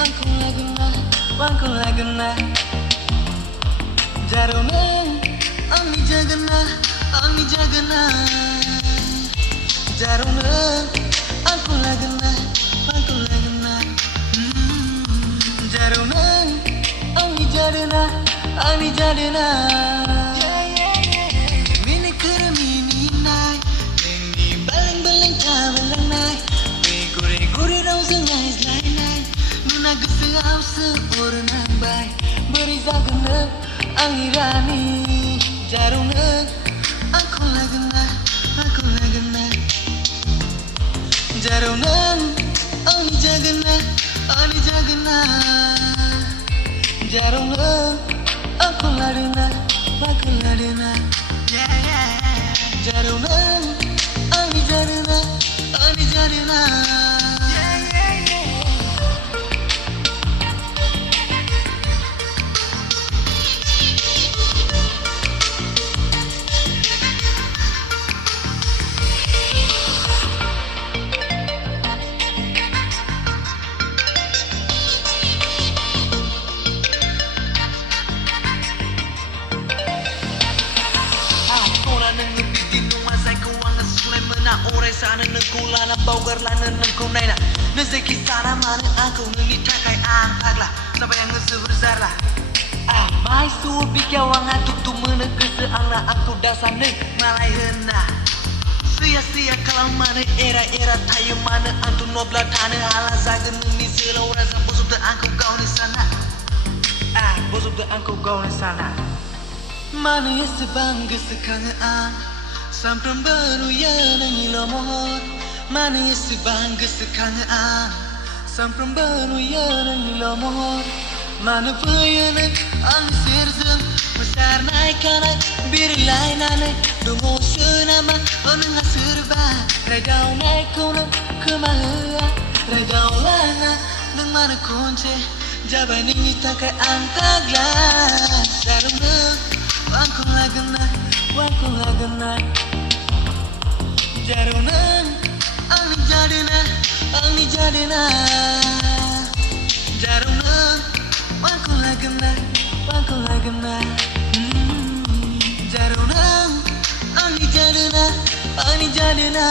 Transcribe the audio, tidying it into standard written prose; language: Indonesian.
Wangku laguna Jarone Ami jagana Jarone Aku laguna Jarone Ami jadena Mini kermini nai Nini baling kawalang nai Guri rau sengai slai nai Nuna gesau seorang nambai Beri zagana angirani Jarone Aku lagana Jarone Ani jagana Jarone Aku ladina Jarone Ani jadena Orai sana nengkula na baugar lana nengkunai na Nezeki sana mana aku nengi takai ang pagla Sampai yang ngeseberzar lah Mai suur bikia wang aku tu menegese angla aku dasar neng malai hena Sia-sia kalau mana era tayo mana antu nobla tane hala zagen ni sila rasa bosok de aku kau ni sana bosok de aku kau ni sana Mana ya sebangga sekangaan Sampram baru ya nangi lomor Mana ya sebangga sekangaan Sampram baru ya nangi lomor Mana bayanan ang sirzang Besar naik kanak bir lain aneh Dungo senama oneng haserba Radau naik kuna kemahua Radau lana neng mana kunci Jabai ningi takai antaglas Jarumna wangku lagana Jarone Ani jadena Jarone Wangku lagana Jarone Ani jadena